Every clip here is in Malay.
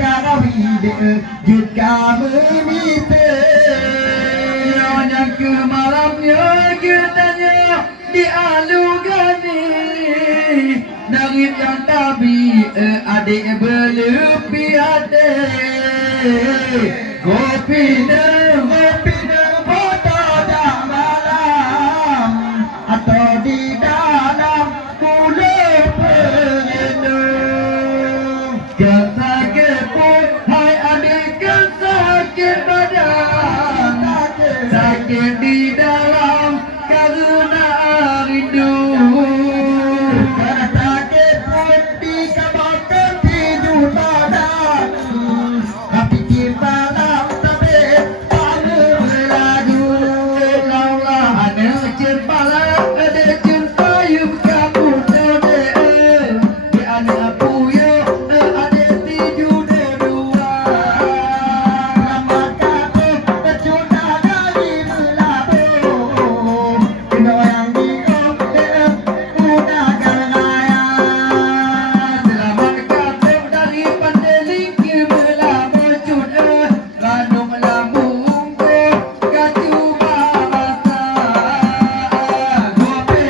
Sudah, jika meminta hanya ke malamnya kitanya dialugani langit yang tabi adik berlebih hati kopi foto dah malam atau di dalam mulut perindu sakit pun hai adik sakit badan sakit di dalam karena rindu sakit pun dikabarkan 7 badan tapi kita tak sabit pada lagu laulah ada cempalan ada cempayum kamu terde di ada puyo ada 7 dua nama kamu tercuna dari melabu kena yang diom mudah gaya selamat kamu dari pandeling ke melabu cud ranum lambung kacu mata gopi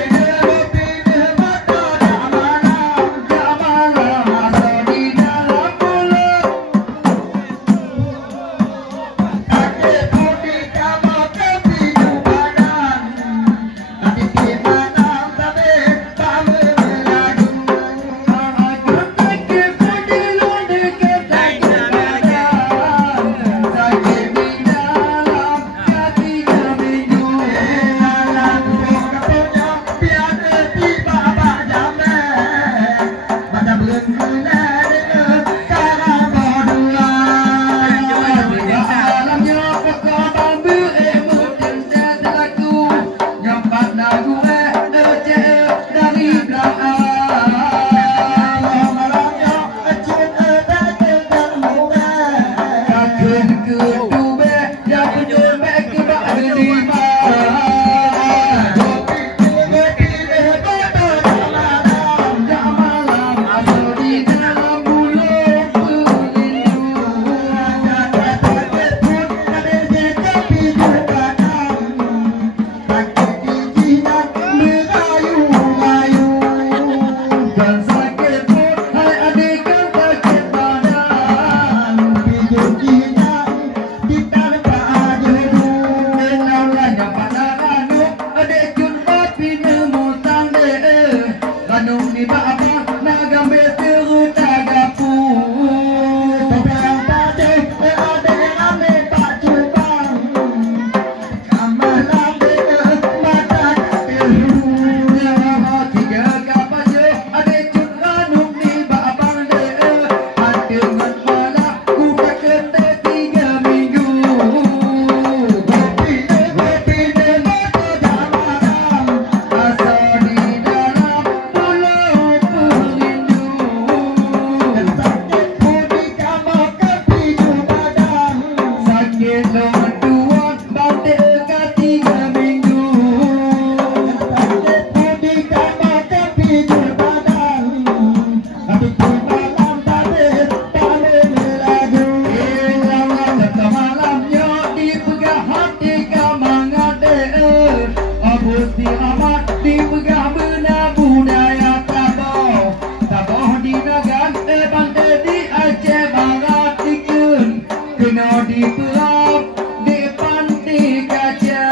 mata dah malam asal di dalam mulut sakit putih kamu kepicu badan hati kita tak sabit kamu berlagu aku sakit putih lu dekat sakit badan sakit di dalam hatinya minggu alam kapalnya biar tiba pada pada bulan karena berdua alamnya pokok bambu mungkin laku nyampak lagu dari belakang malamnya cinta tak termuka kakek kedua yang kedua kebak lima malam asal di dalam mulut perindu sakit pun ada tapi juga sakit di jinak merayu-rayu dan sakit pun hai adik sakit badan pijak jinak ditanpa jeru laulah yang pada ranu adik jun bapi nemu tangde ranum ni apa nagambe terus tagapu yang pada ada yang ame tak cubang amalan mata terus tiga kapal je ada cun ranum ni abang de dengan malah ku tak kata 3 minggu gopi mata dah malam asal di dalam mulut perindu sakit putih kamu kepicu badan sakit nomor 2 batik ke 3 minggu sakit putih kamu kepicu badan tapi di malam tadi paling lagu satu malamnya dipegang hati kamu ngade abuti amat dipegang benar budaya taboh di nagan bantai di Aceh Barat dikun kena diperap di pantai kaca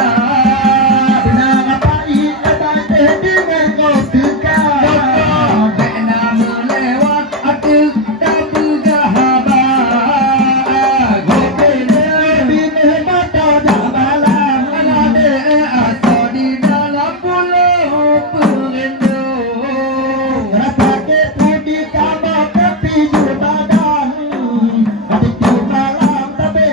benar apa ini bantai dengan kopi kau kena melewat hati tak bergahaba gopi mata dah malam ada asal di dalam mulut perindu sakit putih kamu kepicu badan hati malam tapi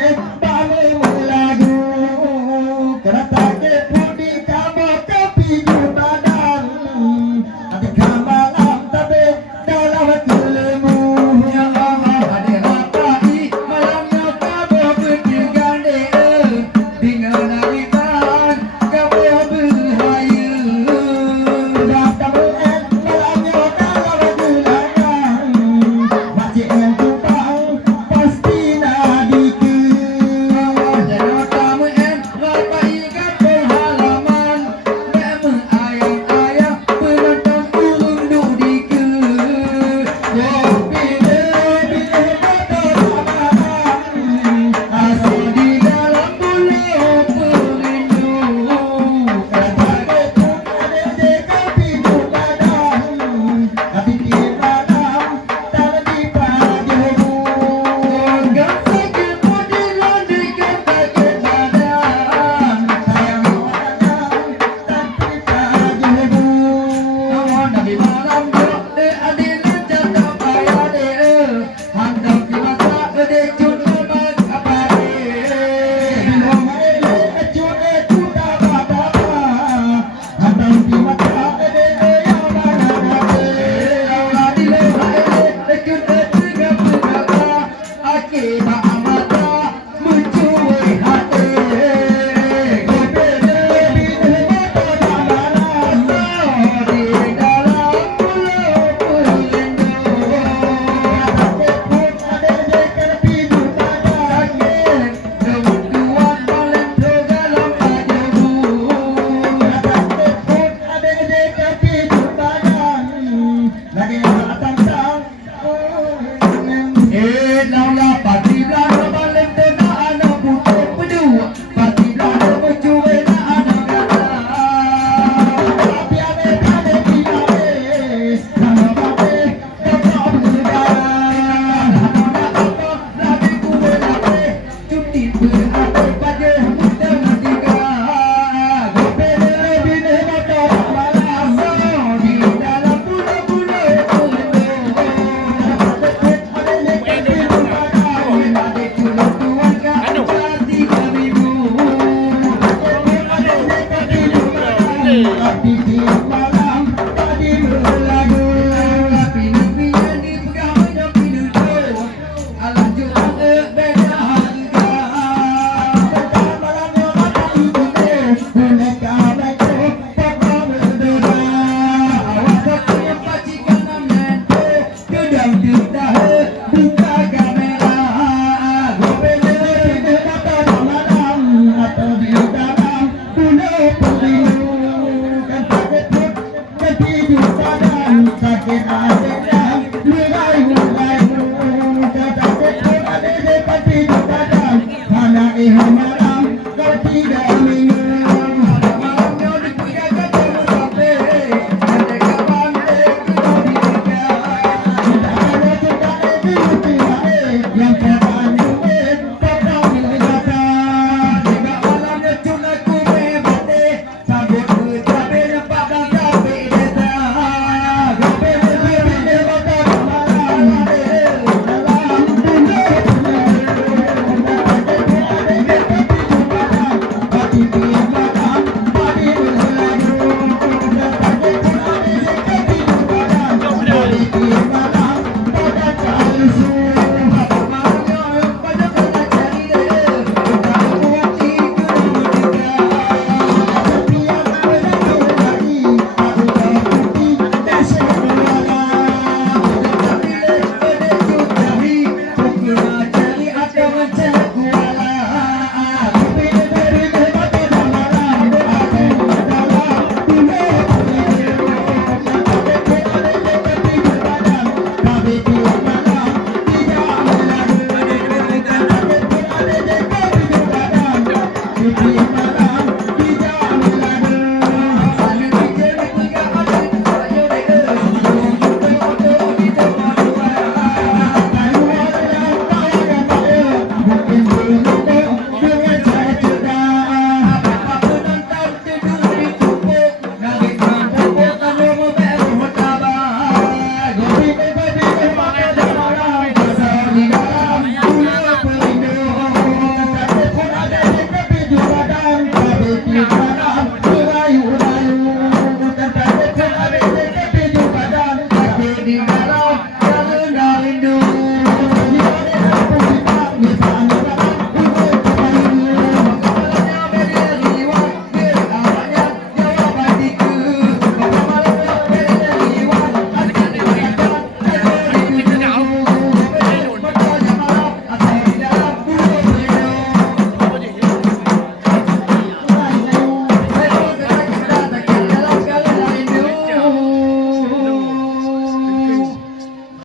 Cari atau mencari